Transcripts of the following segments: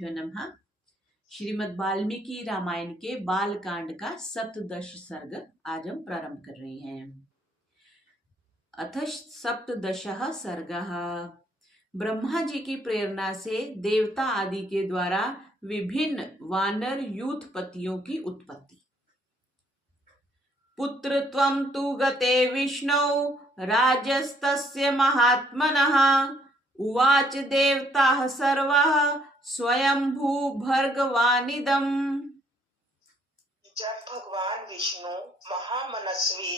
गुरुभ्यो नमः। श्रीमद् वाल्मीकि रामायण के बाल कांड का सप्तदश सर्ग आज हम प्रारंभ कर रहे हैं। अथ सप्तदशः सर्गः। ब्रह्मा जी की प्रेरणा से देवता आदि के द्वारा विभिन्न वानर यूथपतियों की उत्पत्ति। पुत्रत्वं तु गते विष्णौ राजस्तस्य महात्मनः उवाच देवताः सर्वाः स्वयंभू भर्गवानिदम्। जब भगवान विष्णु महामनस्वी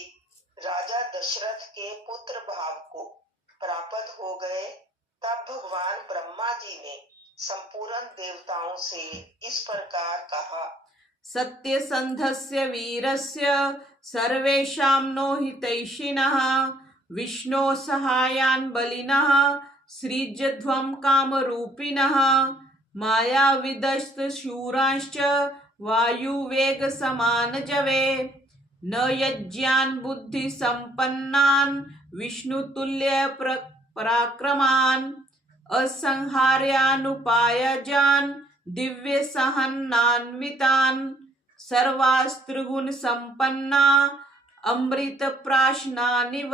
राजा दशरथ के पुत्र भाव को प्राप्त हो गए, तब भगवान ब्रह्मा जी ने संपूर्ण देवताओं से इस प्रकार कहा। सत्यसंधस्य वीरस्य सर्वेषां नो हितैषिणः विष्णो सहायान् बलिनः सृजध्वं कामरूपिणः मायाविदस्त शूरांश्च वायुवेग समानजवे न यज्ञान् बुद्धि संपन्नान् विष्णुतुल्य पराक्रमान् असंहार्यानुपायजान् दिव्य सहन्नान्वितान् सर्वास्त्रगुण संपन्ना अमृत प्राशनानिव।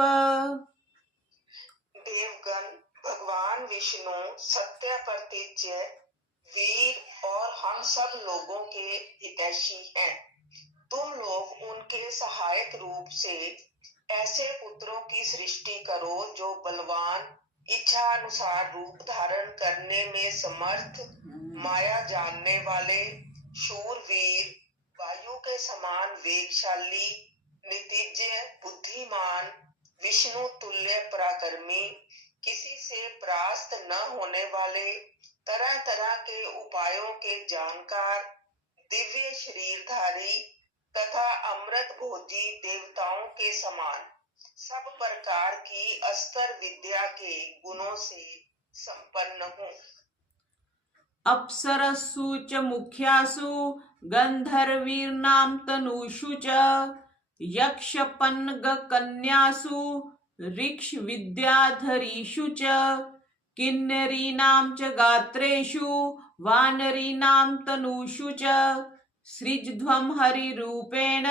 देवगण भगवान विष्णु सत्य प्रतिज्ञ वीर और हम सब लोगों के हितैषी हैं। तुम लोग उनके सहायक रूप से ऐसे पुत्रों की सृष्टि करो जो बलवान, इच्छा अनुसार रूप धारण करने में समर्थ, माया जानने वाले, शूरवीर, वायु के समान वेगशाली, नितिज्ञ, बुद्धिमान, विष्णु तुल्य पराक्रमी, किसी से परास्त न होने वाले, तरह तरह के उपायों के जानकार, दिव्य शरीरधारी तथा अमृत भोजी देवताओं के समान सब प्रकार की अस्त्र विद्या के गुणों से संपन्न हूँ। अप्सरसु च मुख्यासु गंधर्वीर्नां तनूषु च यक्षपन्नग कन्यासु ऋक्ष विद्याधरीषु च किन्नरीणां च गात्रेषु वानरीणां तनूषु च सृजध्वं हरिरूपेण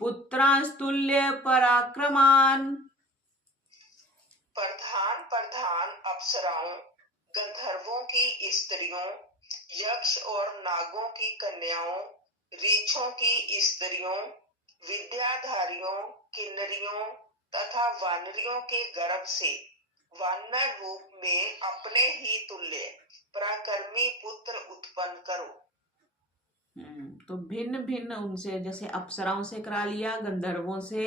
पुत्रांस्तुल्य पराक्रमान्। प्रधान प्रधान अप्सराओं, गंधर्वों की स्त्रियों, यक्ष और नागों की कन्याओं, ऋक्षों की स्त्रियों, विद्याधारियों, किन्नरियों तथा वानरियों के गर्भ से वानर रूप में अपने ही तुल्य पराक्रमी पुत्र उत्पन्न करो। तो भिन्न भिन्न उनसे, जैसे अप्सराओं से करा लिया, गंधर्वों से,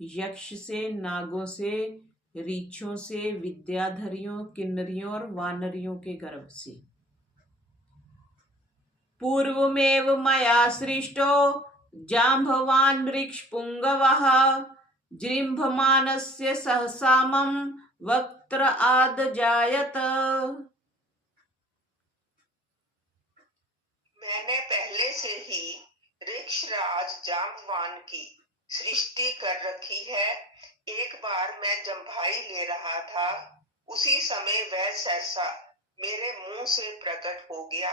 यक्ष से, नागों से, ऋक्षों से, विद्याधरियों, किन्नरियों और वानरियों के गर्भ से। पूर्वमेव मया सृष्टो जाम्बवान् ऋक्षपुंगवः जृम्भमाणस्य सहसा मम वक्त्र आदजायत। मैंने पहले से ही ऋक्षराज जाम्बवान की सृष्टि कर रखी है। एक बार मैं जम्भाई ले रहा था, उसी समय वह सहसा मेरे मुंह से प्रकट हो गया।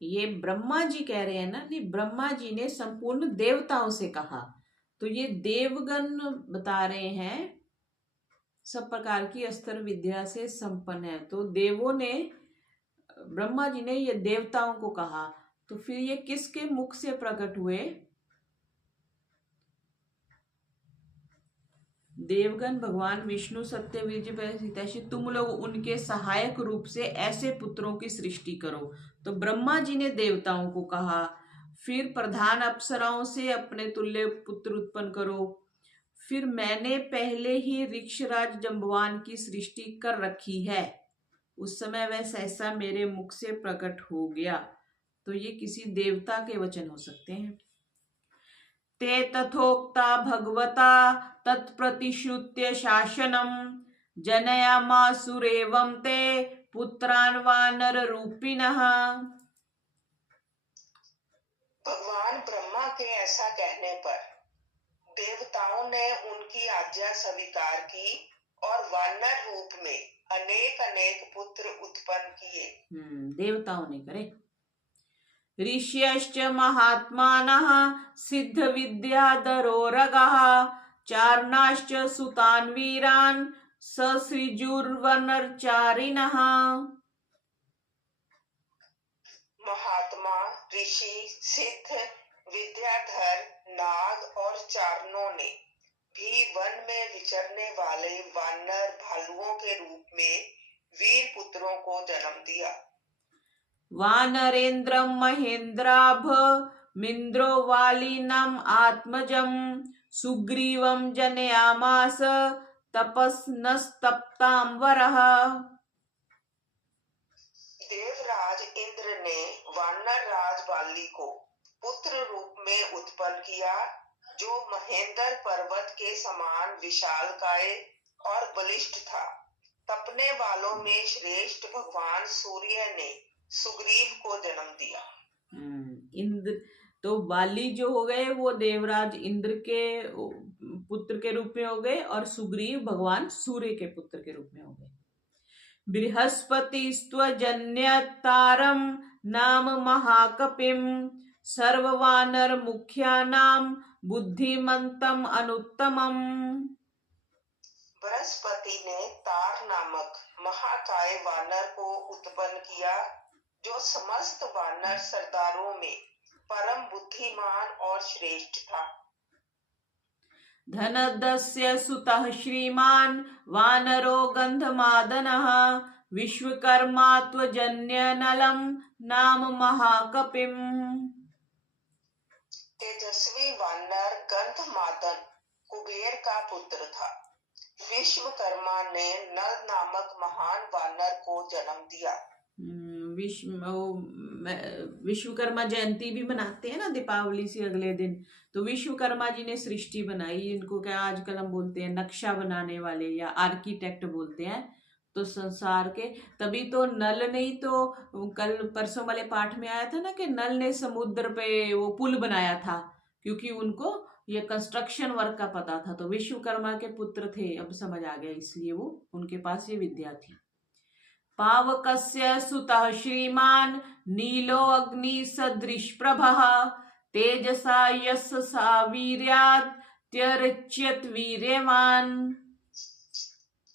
ये ब्रह्मा जी कह रहे हैं ना, कि ब्रह्मा जी ने संपूर्ण देवताओं से कहा, तो ये देवगण बता रहे हैं सब प्रकार की अस्त्र विद्या से संपन्न है। तो देवों ने, ब्रह्मा जी ने ये देवताओं को कहा, तो फिर ये किसके मुख से प्रकट हुए? देवगण भगवान विष्णु सत्यवीर तुम लोग उनके सहायक रूप से ऐसे पुत्रों की सृष्टि करो। तो ब्रह्मा जी ने देवताओं को कहा, फिर प्रधान अप्सराओं से अपने तुल्य पुत्र उत्पन्न करो। फिर मैंने पहले ही ऋक्षराज जम्बवान की सृष्टि कर रखी है, उस समय वह सहसा मेरे मुख से प्रकट हो गया। तो ये किसी देवता के वचन हो सकते हैं। ते तथोक्ता भगवता तत्प्रतिश्रुत्य शासनम जनयामासुरेवं ते पुत्रान् वानर रूपिणः। भगवान ब्रह्मा के ऐसा कहने पर देवताओं ने उनकी आज्ञा स्वीकार की और वानर रूप में अनेक अनेक पुत्र उत्पन्न किए। देवताओं ने करे। ऋष्यश्च महात्मानः सिद्ध विद्याधरोरगः चारणाश्च सुतान् वीरान् ससृजुर्वनर्चारिणः। महात्मा, ऋषि, सिद्ध, विद्याधर, नाग और चारणों ने भी वन में विचरने वाले वानर भालुओं के रूप में वीर पुत्रों को जन्म दिया। वानरेन्द्रं महेन्द्राभ मिन्द्रो वालिनम् आत्मजं सुग्रीवं जनयामास तपस्नस्तप्तांबरः। देवराज इंद्र ने वानर राज वाली को पुत्र रूप में उत्पन्न किया, जो महेंद्र पर्वत के समान विशालकाय और बलिष्ठ था। तपने वालों में श्रेष्ठ भगवान सूर्य ने सुग्रीव को जन्म दिया। इंद्र तो वाली जो हो गए वो देवराज इंद्र के पुत्र के रूप में हो गए और सुग्रीव भगवान सूर्य के पुत्र के रूप में हो गए। बृहस्पतिस्त्वजन्यतारं नाम महाकपिं सर्ववानर मुख्यानां बुद्धिमन्तम् अनुत्तमम्। बृहस्पति ने तार नामक महाकाय वानर को उत्पन्न किया, जो समस्त वानर सरदारों में परम बुद्धिमान और श्रेष्ठ था। धनदस्य सुतः श्रीमान् वानरो गन्धमादनः विश्वकर्मा त्वजन्यनलं नाम महाकपिम्। तेजस्वी वानर गंधमादन कुबेर का पुत्र था। विश्वकर्मा ने नल नामक महान वानर को जन्म दिया। विश्वकर्मा जयंती भी मनाते हैं ना दीपावली से अगले दिन, तो विश्वकर्मा जी ने सृष्टि बनाई। इनको क्या आजकल हम बोलते हैं नक्शा बनाने वाले या आर्किटेक्ट बोलते हैं। तो संसार के तभी तो नल नहीं तो कल परसों वाले पाठ में आया था ना कि नल ने समुद्र पे वो पुल बनाया था, क्योंकि उनको ये कंस्ट्रक्शन वर्क का पता था। तो विश्वकर्मा के पुत्र थे, अब समझ आ गया, इसलिए वो उनके पास ये विद्या थी। पावकस्य सुतः श्रीमान् नीलो अग्नि सदृश प्रभः तेजसा यशसा वीर्यात् त्यरच्यत वीर्यवान्।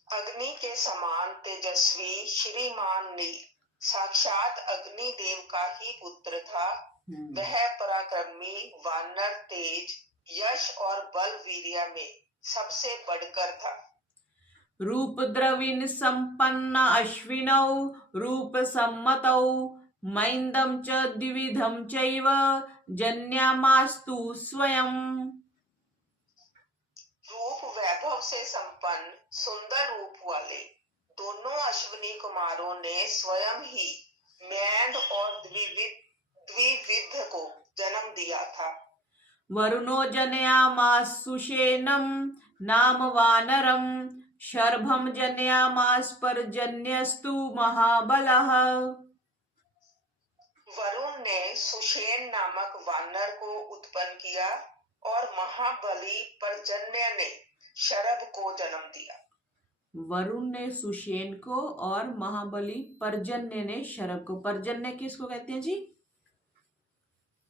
अग्नि के समान तेजस्वी श्रीमान नील साक्षात अग्नि देव का ही पुत्र था। वह पराक्रमी वानर तेज, यश और बल वीर्य में सबसे बढ़कर था। रूप द्रविण संपन्न अश्विनौ रूप सम्मतौ मैन्दं च द्विविधं चैव जन्यामास्तु स्वयं। रूप वैभव से संपन्न सुंदर रूप वाले दोनों अश्विनी कुमारों ने स्वयं ही मैंद और द्विविध को जन्म दिया था। वरुणो जनयामास सुषेणं नाम वानरं शर्भं जनयामास पर्जन्यस्तु महाबलः। वरुण ने सुषेण नामक वानर को उत्पन्न किया और महाबली पर्जन्य ने शरभ को जन्म दिया। वरुण ने सुषेण को और महाबली पर्जन्य ने शरभ को। पर्जन्य किसको कहते हैं जी?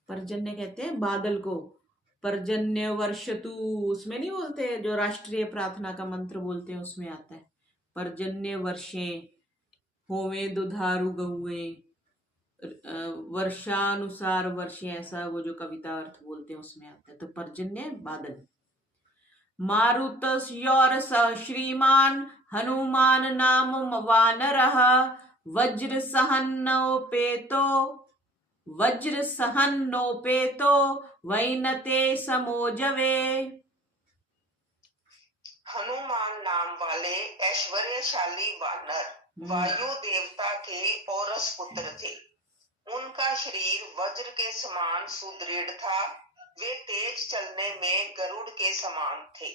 पर्जन्य कहते हैं बादल को। पर्जन्य वर्षतु उसमें नहीं बोलते, जो राष्ट्रीय प्रार्थना का मंत्र बोलते हैं उसमें आता है पर्जन्य वर्षे होवे दुधारू गहुए वर्षानुसार वर्षे, ऐसा वो जो कविता अर्थ बोलते हैं उसमें आता है। तो पर्जन्य बादल। मारुतस्योरस श्रीमान हनुमान नाम वानरः वज्र सहन्नोपेतो वैनते समोजवे। हनुमान नाम वाले ऐश्वर्यशाली वानर वायु देवता के औरस पुत्र थे। उनका शरीर वज्र के समान सुदृढ़ था। वे तेज चलने में गरुड़ के समान थे।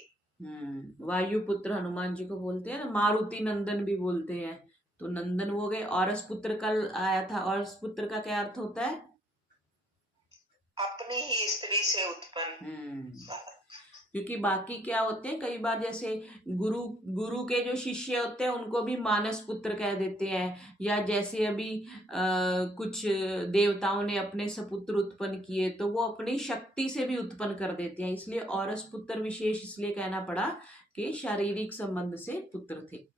वायु पुत्र हनुमान जी को बोलते हैं ना, मारुति नंदन भी बोलते हैं। तो नंदन हो गए। औरस पुत्र कल आया था। औरस पुत्र का क्या अर्थ होता है? अपनी ही स्त्री से उत्पन्न। क्योंकि बाकी क्या होते हैं, कई बार जैसे गुरु गुरु के जो शिष्य होते हैं उनको भी मानस पुत्र कह देते हैं, या जैसे अभी कुछ देवताओं ने अपने सपुत्र उत्पन्न किए तो वो अपनी शक्ति से भी उत्पन्न कर देते हैं, इसलिए औरस पुत्र विशेष इसलिए कहना पड़ा कि शारीरिक संबंध से पुत्र थे।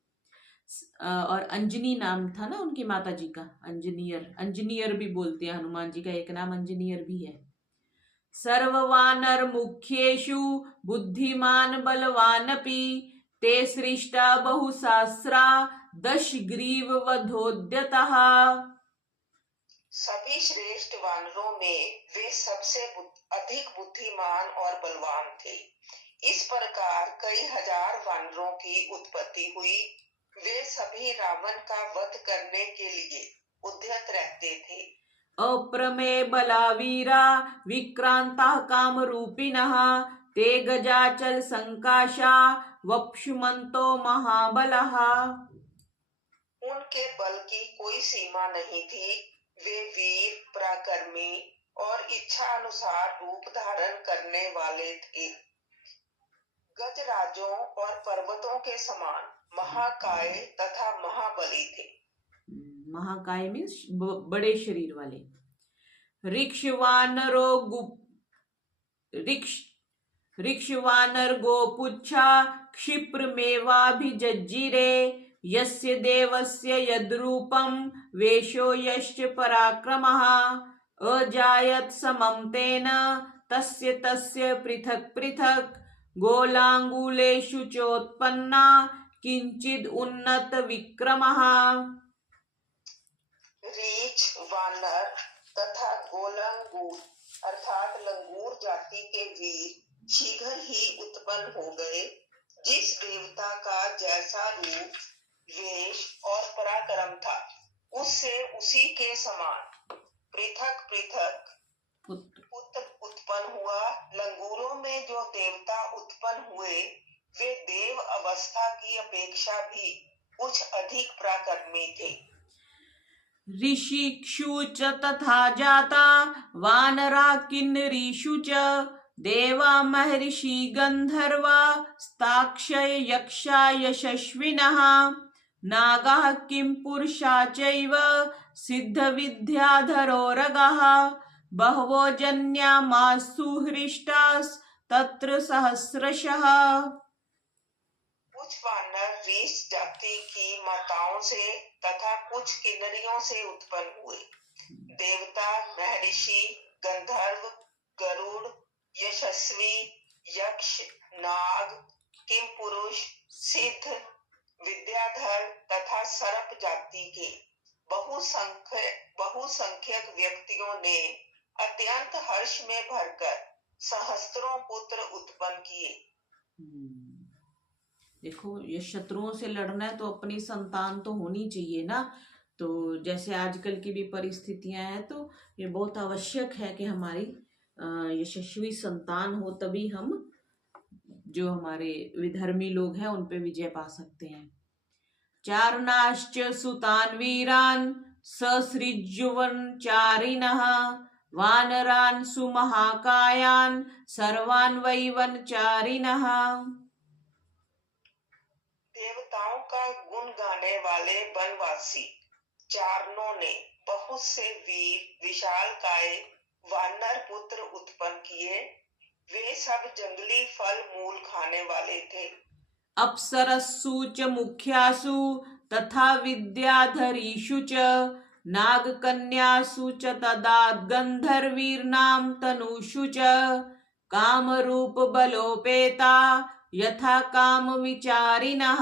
और अंजनी नाम था ना उनकी माता जी का, अंजनीयर भी बोलते हैं, हनुमान जी का एक नाम अंजनीयर भी है। सर्ववानर मुख्येषु बुद्धिमान बलवानपि ते सृष्टा बहुसहस्रा दशग्रीव वधोद्यतः। सभी श्रेष्ठ वानरों में वे सबसे अधिक बुद्धिमान और बलवान थे। इस प्रकार कई हजार वानरों की उत्पत्ति हुई। वे सभी रावण का वध करने के लिए उद्यत रहते थे। अप्रमे बलावीरा विक्रांता कामरूपिणः ते गजाचल संकाशा वक्षुमन्तो महाबलः। उनके बल की कोई सीमा नहीं थी। वे वीर, पराक्रमी और इच्छा अनुसार रूप धारण करने वाले थे। गजराजों और पर्वतों के समान महाकाय तथा महाबली थे। महाकाय मीन्स बड़े शरीर वाले। ऋक्षवानरो ऋक्षवानर गोपुच्छा क्षिप्रमेवाभिजज्जिरे यस्य देवस्य यद्रूपं वेशो यश्च पराक्रमः अजायत समं तेन तस्य तस्य पृथक् पृथक् गोलांगुलेषु चोत्पन्ना किंचिद उन्नत विक्रमः। रीछ, वानर तथा गोलंगूर अर्थात लंगूर जाति के वीर शीघ्र ही उत्पन्न हो गए। जिस देवता का जैसा रूप, वेश और पराक्रम था, उससे उसी के समान पृथक पृथक पुत्र उत्पन्न हुआ। लंगूरों में जो देवता उत्पन्न हुए वे देव अवस्था की अपेक्षा भी कुछ अधिक पराक्रमी थे। ऋषिक्षु च तथा जाता वानरा किन्नरीषु च देवा महर्षि गंधर्वा स्ताक्षय यक्षा यशस्विनः नागाः किं पुरुषा चैव सिद्ध विद्याधरोरगः बहवो जन्यामासु हृष्टास् तत्र सहस्रशः। कुछ वानर रीछ जाति की माताओं से तथा कुछ किन्नरियों से उत्पन्न हुए। देवता, महर्षि, गंधर्व, गरुड़, यशस्वी, यक्ष, नाग, किम पुरुष, सिद्ध, विद्याधर तथा सर्प जाति के बहुसंख्यक व्यक्तियों ने अत्यंत हर्ष में भरकर सहस्त्रों पुत्र उत्पन्न किए। देखो, ये शत्रुओं से लड़ना है तो अपनी संतान तो होनी चाहिए ना। तो जैसे आजकल की भी परिस्थितियां हैं तो ये बहुत आवश्यक है कि हमारी यशस्वी संतान हो, तभी हम जो हमारे विधर्मी लोग हैं उन पे विजय पा सकते हैं। चारणाश्च सुतान वीरान ससृज्युवन चारिणः वानरान सुमहाकायान सर्वान वैवन चारिणः। देवताओं का गुण गाने वाले वनवासी चारणों ने बहुत से वीर विशालकाय वानर पुत्र उत्पन्न किए। वे सब जंगली फल मूल खाने वाले थे। अप्सरस्सु च मुख्यासु तथा विद्याधरीषु च नागकन्यासु च तदा गंधर्वीर्नाम तनुषु च कामरूप बलोपेता यथा काम विचारिणः।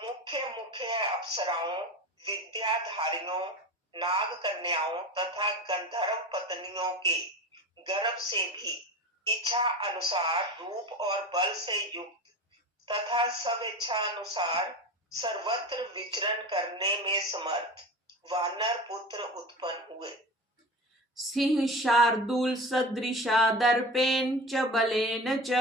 मुख्य मुख्य अप्सराओं, विद्याधारियों, नाग कन्याओं तथा गंधर्व पत्नियों के गर्भ से भी इच्छा अनुसार रूप और बल से युक्त तथा सब इच्छा अनुसार सर्वत्र विचरण करने में समर्थ वानर पुत्र उत्पन्न हुए। सिंह शार्दूल सदृशा दर्पेन च बलेन च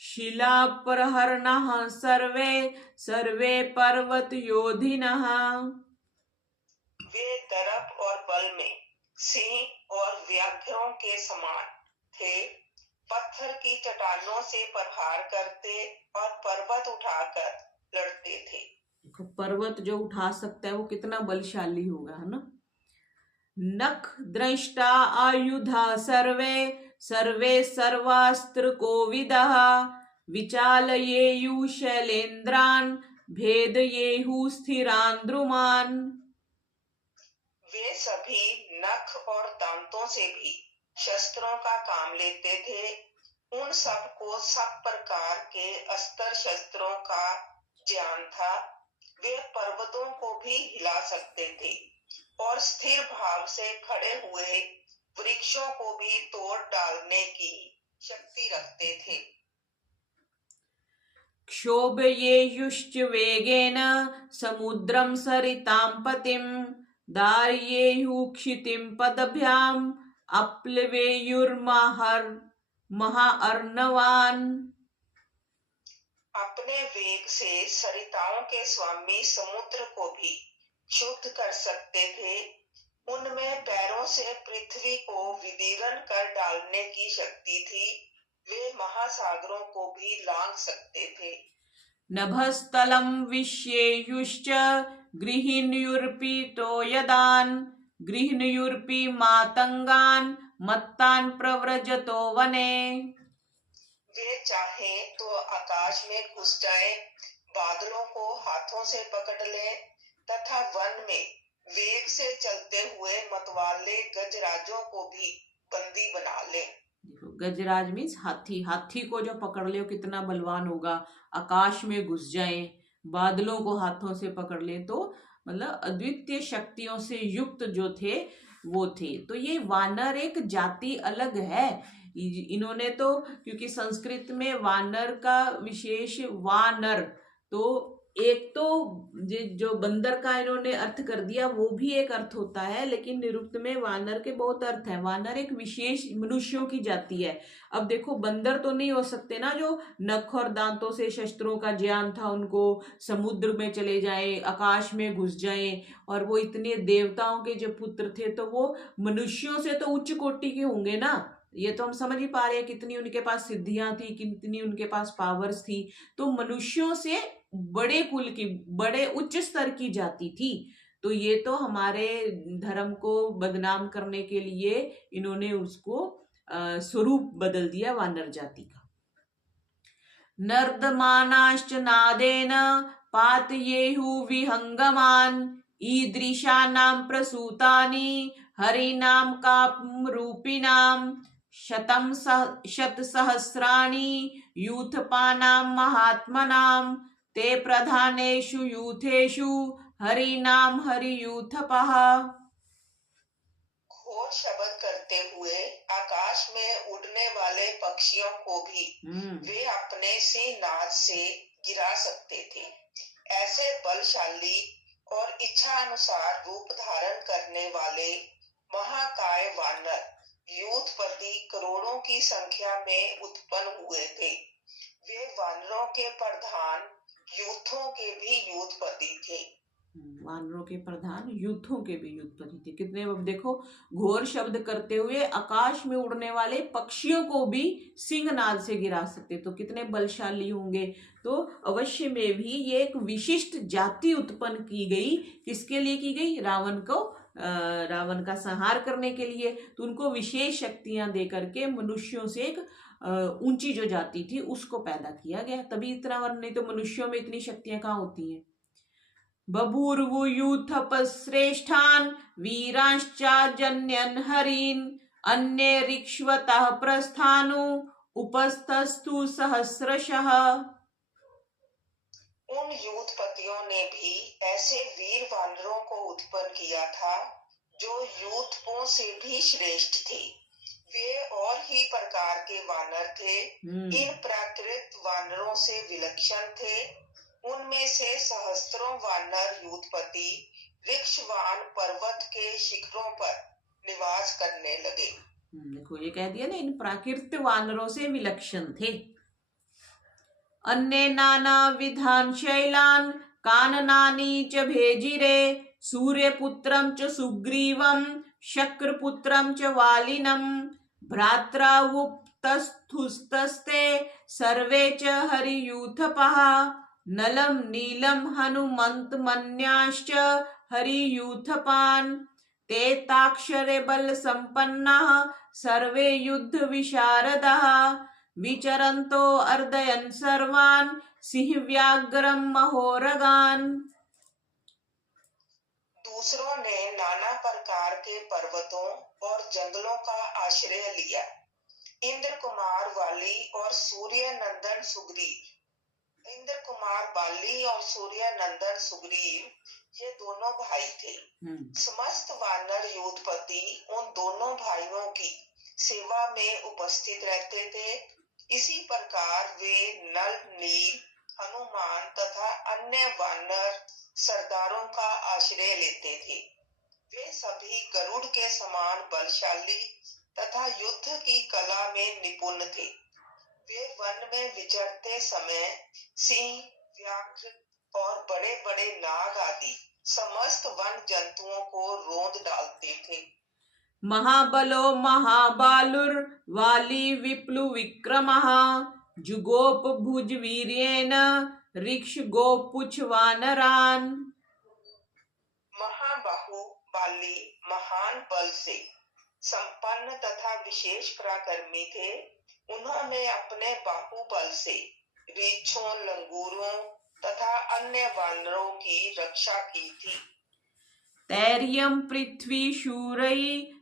शिला प्रहरणः सर्वे सर्वे पर्वत योधिनः। वे दर्प और बल में सिंह और व्याघ्रों के समान थे। पत्थर की चट्टानों से प्रहार करते और पर्वत उठाकर लड़ते थे। देखो, पर्वत जो उठा सकता है वो कितना बलशाली होगा, है ना। नख द्रष्टा आयुधा सर्वे सर्वे सर्वास्त्र कोविदः विचालयेयु शैलेन्द्रान् भेदयेहु स्थिरान् द्रुमान्। वे सभी नख और दांतों से भी शस्त्रों का काम लेते थे। उन सब को सब प्रकार के अस्त्र शस्त्रों का ज्ञान था। वे पर्वतों को भी हिला सकते थे और स्थिर भाव से खड़े हुए वृक्षों को भी तोड़ डालने की शक्ति रखते थे। क्षोभयेयुश्च वेगेन समुद्रं सरितां पतिं दारयेयुः क्षितिं पदभ्याम् महाअर्णवान्। अपने वेग से सरिताओं के स्वामी समुद्र को भी शुद्ध कर सकते थे। उनमें पैरों से पृथ्वी को विदीर्ण कर डालने की शक्ति थी। वे महासागरों को भी लांघ सकते थे। नभस्थलं विश्येयुश्च गृहीणयुर्पितो यदान् गृहीणयुर्पि मातंगान् मत्तान् प्रव्रजतो वने। वे चाहे तो आकाश में घुस जाएं, बादलों को हाथों से पकड़ लें तथा वन में वेग से चलते हुए मतवाले गजराजों को भी बंदी बना लें। देखो, गजराज मीन्स हाथी। हाथी को जो पकड़ ले वो कितना बलवान होगा। आकाश में घुस जाए, बादलों को हाथों से पकड़ ले, तो मतलब अद्वितीय शक्तियों से युक्त जो थे वो थे। तो ये वानर एक जाति अलग है। इन्होंने तो, क्योंकि संस्कृत में वानर का विशेष वानर, तो एक तो जो बंदर का इन्होंने अर्थ कर दिया वो भी एक अर्थ होता है, लेकिन निरुक्त में वानर के बहुत अर्थ है। वानर एक विशेष मनुष्यों की जाति है। अब देखो, बंदर तो नहीं हो सकते ना जो नख और दांतों से शस्त्रों का ज्ञान था, उनको समुद्र में चले जाए, आकाश में घुस जाए, और वो इतने देवताओं के जो पुत्र थे तो वो मनुष्यों से तो उच्च कोटि के होंगे ना। ये तो हम समझ ही पा रहे हैं कितनी उनके पास सिद्धियां थी, कितनी उनके पास पावर्स थी। तो मनुष्यों से बड़े कुल की, बड़े उच्च स्तर की जाति थी। तो ये तो हमारे धर्म को बदनाम करने के लिए इन्होंने उसको स्वरूप बदल दिया वानर जाति का। नर्दमानाश्च नादेन पातयेहु विहंगमान् ईदृशानां प्रसूतानि हरिणां कामरूपिणां शतसहस्राणि यूथपानां महात्मनां ते प्रधानेषु यूथेषु हरिनाम हरियूथपः। घोर शब्द करते हुए आकाश में उड़ने वाले पक्षियों को भी वे अपने सिंहनाद से गिरा सकते थे। ऐसे बलशाली और इच्छा अनुसार रूप धारण करने वाले महाकाय वानर यूथपति करोड़ों की संख्या में उत्पन्न हुए थे। वे वानरों के प्रधान यूथों के भी यूथपति थे। वानरों के प्रधान यूथों के भी यूथपति थे। कितने, अब देखो, घोर शब्द करते हुए आकाश में उड़ने वाले पक्षियों को भी सिंहनाद से गिरा सकते, तो कितने बलशाली होंगे। तो अवश्य में भी ये एक विशिष्ट जाति उत्पन्न की गई। किसके लिए की गई? रावण को, रावण का संहार करने के लिए। तो उनको विशेष शक्तियां दे करके मनुष्यों से एक ऊंची जो जाति थी उसको पैदा किया गया। तभी इतना, नहीं तो मनुष्यों में इतनी शक्तियां कहाँ होती हैं। बभूर्वु यूथपश्रेष्ठान् वीरांश्चाजन्यन् हरीन् अन्ये ऋक्ष्वतः प्रस्थानु उपस्थस्तु सहस्रशः। उन यूथपतियों ने भी ऐसे वीर वानरों को उत्पन्न किया था जो यूथपों से भी श्रेष्ठ थे। वे और ही प्रकार के वानर थे। इन प्राकृत वानरों से विलक्षण थे। उनमें से सहस्त्रों वानर यूथपति वृक्षवान पर्वत के शिखरों पर निवास करने लगे। देखो, ये कह दिया ना, इन प्राकृत वानरों से विलक्षण थे। अन्य नाना विधान शैलान काननानि च भेजिरे सूर्यपुत्रं च सुग्रीवं शक्रपुत्रं च वालिनं भ्रात्रावुक्त तस्थुस्तस्ते सर्वे च हरियूथपः नलं नीलं हनुमन्तमन्याश्च हरियूथपान् ते ताक्षरे बलसम्पन्नाः सर्वे युद्धविशारदाः विचरन्तो अर्दयन् सर्वान् सिंहव्याघ्रं महोरगान्। दूसरों ने नाना प्रकार के पर्वतों और जंगलों का आश्रय लिया। इंद्र कुमार वाली और सूर्य नंदन सुग्रीव ये दोनों भाई थे। समस्त वानर योधपति उन दोनों भाइयों की सेवा में उपस्थित रहते थे। इसी प्रकार वे नल, नील, हनुमान तथा अन्य वानर सरदारों का आश्रय लेते थे। वे सभी गरुड़ के समान बलशाली तथा युद्ध की कला में निपुण थे। वे वन में विचरते समय सिंह, व्याघ्र और बड़े बड़े नाग आदि समस्त वन जंतुओं को रोंद डालते थे। महाबलो महाबालुर्वाली विप्लु विक्रमः जुगोप भुज वीर्येण ऋक्ष गोपुछ वानरान्। महाबाहु बाली महान बल से संपन्न तथा विशेष पराक्रमी थे। उन्होंने अपने बाहुबल से रीछों, लंगूरों तथा अन्य वानरों की रक्षा की थी। तैर्यं पृथ्वी शूरै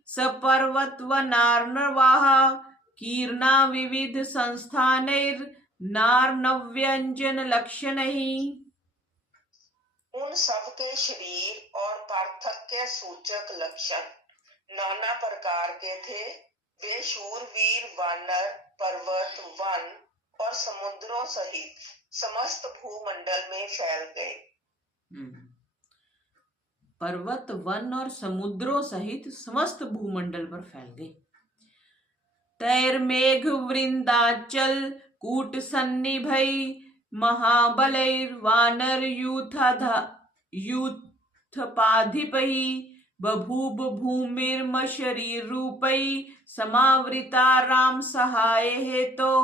सपर्वतवनार्णवाः कीर्णा विविध संस्थानैर्नार्नव्यंजन लक्षणैः। उन सब के शरीर और पार्थक्य सूचक लक्षण नाना प्रकार के थे। वे शूरवीर वानर पर्वत, वन और समुद्रों सहित समस्त भूमंडल में फैल गए। पर्वत, वन और समुद्रों सहित समस्त भूमंडल पर फैल गए। तैर्मेघ वृंदाचल कूट सन्निभै महाबलैर्वानर यूथपाधिपै बभूव भूमिर्मशरीर रूपै समावृता राम सहाय हेतो।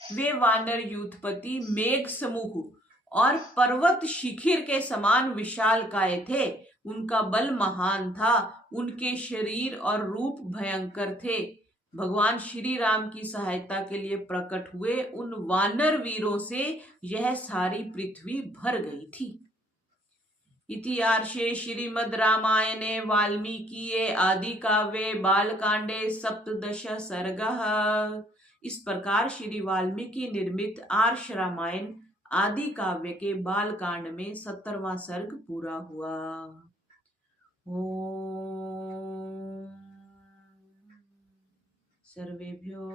वे वानर यूथपति मेघ समूह और पर्वत शिखिर के समान विशालकाय थे। उनका बल महान था, उनके शरीर और रूप भयंकर थे। भगवान श्री राम की सहायता के लिए प्रकट हुए उन वानर वीरों से यह सारी पृथ्वी भर गई थी। इतिहासे श्रीमद् रामायणे वाल्मीकिये आदि काव्ये बालकांडे सप्तदश सर्गः। इस प्रकार श्री वाल्मीकि निर्मित आर्ष रामायण आदि काव्य के बालकांड में 17वां सर्ग पूरा हुआ। ओम सर्वेभ्यो